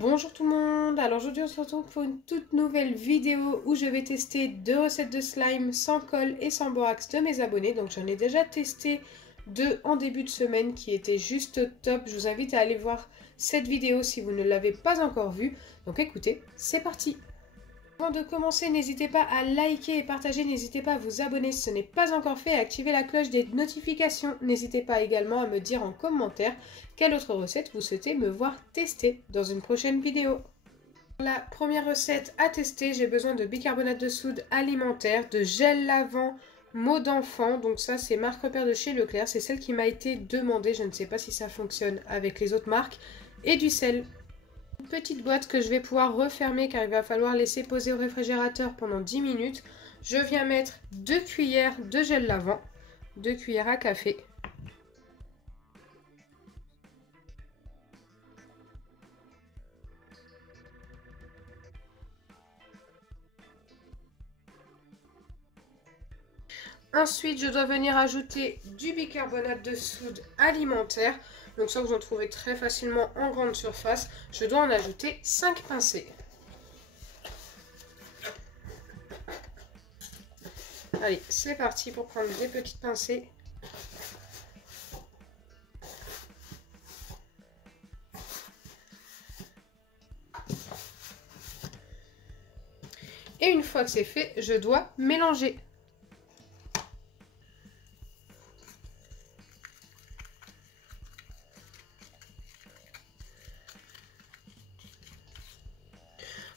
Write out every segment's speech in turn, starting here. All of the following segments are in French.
Bonjour tout le monde, alors aujourd'hui on se retrouve pour une toute nouvelle vidéo où je vais tester deux recettes de slime sans colle et sans borax de mes abonnés. Donc j'en ai déjà testé deux en début de semaine qui étaient juste top. Je vous invite à aller voir cette vidéo si vous ne l'avez pas encore vue. Donc écoutez, c'est parti! Avant de commencer, n'hésitez pas à liker et partager, n'hésitez pas à vous abonner si ce n'est pas encore fait et à activer la cloche des notifications. N'hésitez pas également à me dire en commentaire quelle autre recette vous souhaitez me voir tester dans une prochaine vidéo. Pour la première recette à tester, j'ai besoin de bicarbonate de soude alimentaire, de gel lavant Mot d'enfant, donc ça c'est marque repère de chez Leclerc, c'est celle qui m'a été demandée, je ne sais pas si ça fonctionne avec les autres marques, et du sel. Petite boîte que je vais pouvoir refermer car il va falloir laisser poser au réfrigérateur pendant 10 minutes. Je viens mettre 2 cuillères de gel lavant, 2 cuillères à café. Ensuite, je dois venir ajouter du bicarbonate de soude alimentaire. Donc ça, vous en trouvez très facilement en grande surface. Je dois en ajouter 5 pincées. Allez, c'est parti pour prendre des petites pincées. Et une fois que c'est fait, je dois mélanger.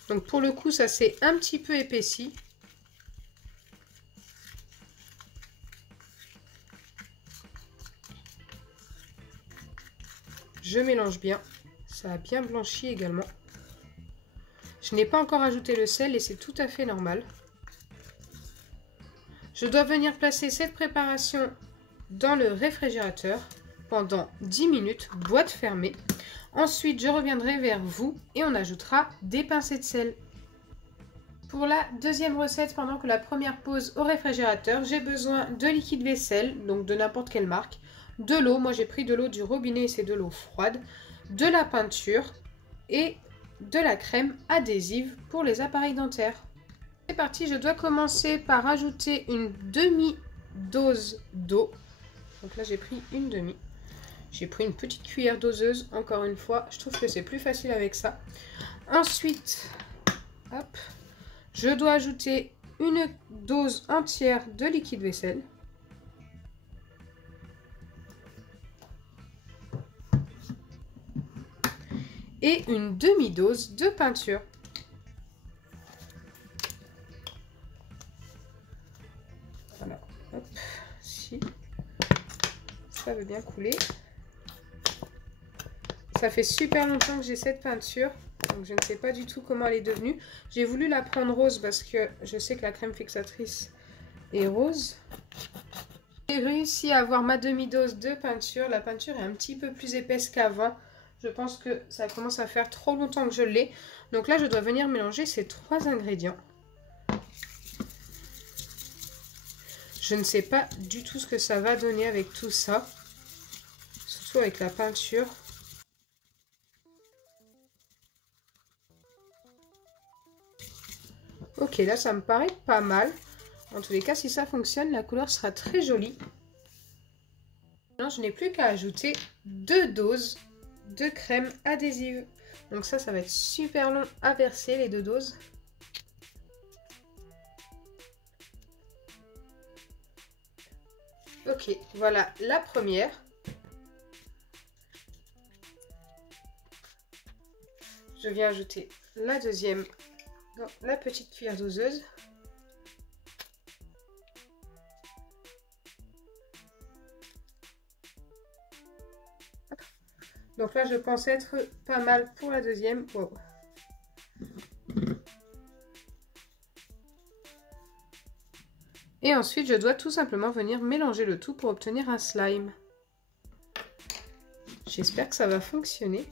Donc pour le coup, ça s'est un petit peu épaissi. Je mélange bien. Ça a bien blanchi également. Je n'ai pas encore ajouté le sel et c'est tout à fait normal. Je dois venir placer cette préparation dans le réfrigérateur pendant 10 minutes, boîte fermée. Ensuite, je reviendrai vers vous et on ajoutera des pincées de sel. Pour la deuxième recette, pendant que la première pose au réfrigérateur, j'ai besoin de liquide vaisselle, donc de n'importe quelle marque, de l'eau, moi j'ai pris de l'eau du robinet et c'est de l'eau froide, de la peinture et de la crème adhésive pour les appareils dentaires. C'est parti, je dois commencer par ajouter une demi-dose d'eau. Donc là j'ai pris une demi. J'ai pris une petite cuillère doseuse, encore une fois, je trouve que c'est plus facile avec ça. Ensuite, hop, je dois ajouter une dose entière de liquide vaisselle. Et une demi-dose de peinture. Voilà, hop, si ça veut bien couler. Ça fait super longtemps que j'ai cette peinture, donc je ne sais pas du tout comment elle est devenue. J'ai voulu la prendre rose parce que je sais que la crème fixatrice est rose. J'ai réussi à avoir ma demi-dose de peinture. La peinture est un petit peu plus épaisse qu'avant. Je pense que ça commence à faire trop longtemps que je l'ai. Donc là, je dois venir mélanger ces trois ingrédients. Je ne sais pas du tout ce que ça va donner avec tout ça. Surtout avec la peinture. Ok, là ça me paraît pas mal. En tous les cas, si ça fonctionne, la couleur sera très jolie. Maintenant, je n'ai plus qu'à ajouter 2 doses de crème adhésive. Donc ça va être super long à verser, les 2 doses. Ok, voilà la première. Je viens ajouter la deuxième dans la petite cuillère doseuse. Donc là, je pense être pas mal pour la deuxième. Wow. Et ensuite, je dois tout simplement venir mélanger le tout pour obtenir un slime. J'espère que ça va fonctionner.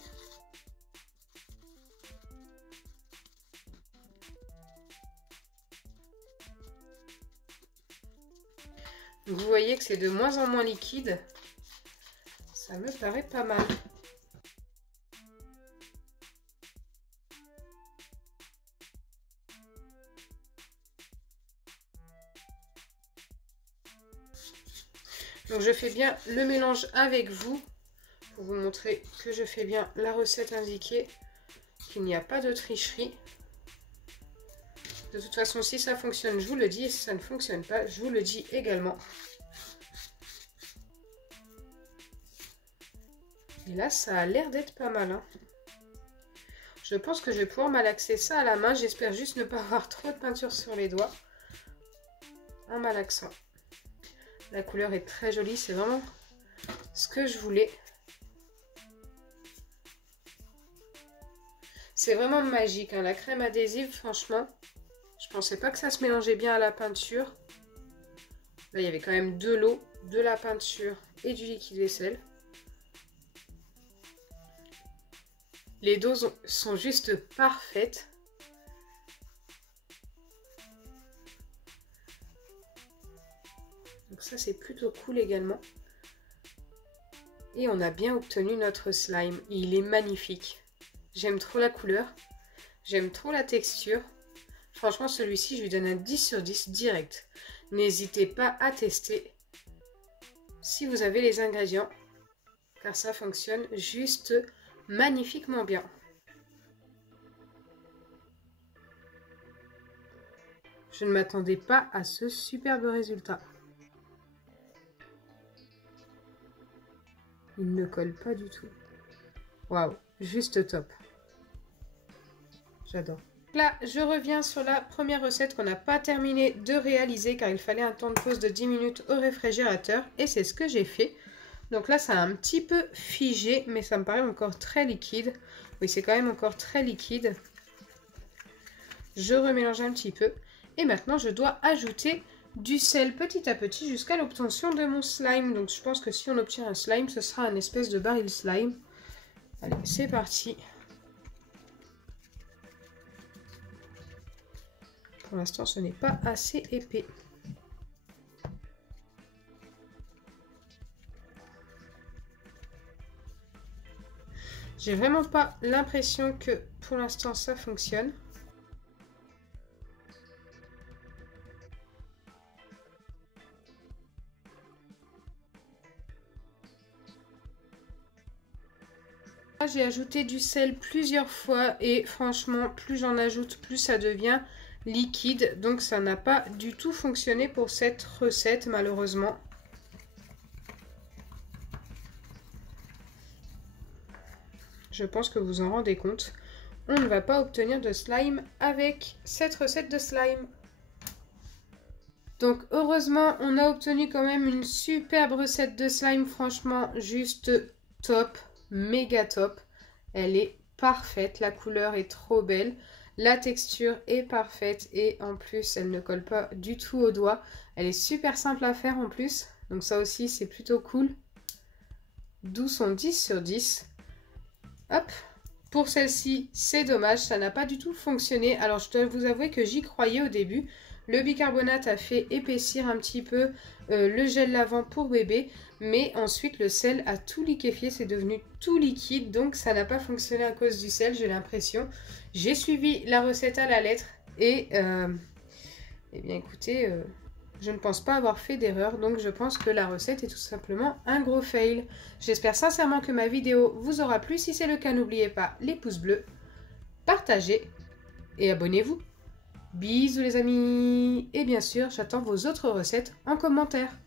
Vous voyez que c'est de moins en moins liquide. Ça me paraît pas mal. Donc je fais bien le mélange avec vous pour vous montrer que je fais bien la recette indiquée, qu'il n'y a pas de tricherie. De toute façon, si ça fonctionne, je vous le dis, et si ça ne fonctionne pas, je vous le dis également. Et là, ça a l'air d'être pas mal, hein. Je pense que je vais pouvoir malaxer ça à la main. J'espère juste ne pas avoir trop de peinture sur les doigts en malaxant. La couleur est très jolie, c'est vraiment ce que je voulais. C'est vraiment magique, hein. La crème adhésive, franchement, je pensais pas que ça se mélangeait bien à la peinture. Là, il y avait quand même de l'eau, de la peinture et du liquide vaisselle. Les doses sont juste parfaites. Donc ça, c'est plutôt cool également. Et on a bien obtenu notre slime. Il est magnifique. J'aime trop la couleur. J'aime trop la texture. Franchement, celui-ci, je lui donne un 10 sur 10 direct. N'hésitez pas à tester si vous avez les ingrédients, car ça fonctionne juste magnifiquement bien. Je ne m'attendais pas à ce superbe résultat. Il ne colle pas du tout. Waouh, juste top. J'adore. Là, je reviens sur la première recette qu'on n'a pas terminé de réaliser car il fallait un temps de pause de 10 minutes au réfrigérateur et c'est ce que j'ai fait. Donc là, ça a un petit peu figé, mais ça me paraît encore très liquide. Oui, c'est quand même encore très liquide. Je remélange un petit peu. Et maintenant, je dois ajouter du sel petit à petit jusqu'à l'obtention de mon slime. Donc je pense que si on obtient un slime, ce sera un espèce de baril slime. Allez, c'est parti. Pour l'instant, ce n'est pas assez épais. J'ai vraiment pas l'impression que pour l'instant ça fonctionne. J'ai ajouté du sel plusieurs fois et franchement, plus j'en ajoute, plus ça devient liquide. Donc ça n'a pas du tout fonctionné pour cette recette, malheureusement. Je pense que vous en rendez compte. On ne va pas obtenir de slime avec cette recette de slime. Donc heureusement, on a obtenu quand même une superbe recette de slime. Franchement, juste top. Méga top, elle est parfaite, la couleur est trop belle, la texture est parfaite et en plus elle ne colle pas du tout aux doigts, elle est super simple à faire en plus, donc ça aussi c'est plutôt cool, d'où son 10 sur 10. Hop, pour celle-ci c'est dommage, ça n'a pas du tout fonctionné, alors je dois vous avouer que j'y croyais au début. Le bicarbonate a fait épaissir un petit peu le gel lavant pour bébé, mais ensuite le sel a tout liquéfié, c'est devenu tout liquide, donc ça n'a pas fonctionné à cause du sel, j'ai l'impression. J'ai suivi la recette à la lettre et eh bien écoutez, je ne pense pas avoir fait d'erreur, donc je pense que la recette est tout simplement un gros fail. J'espère sincèrement que ma vidéo vous aura plu, si c'est le cas n'oubliez pas les pouces bleus, partagez et abonnez-vous. Bisous les amis, et bien sûr j'attends vos autres recettes en commentaire.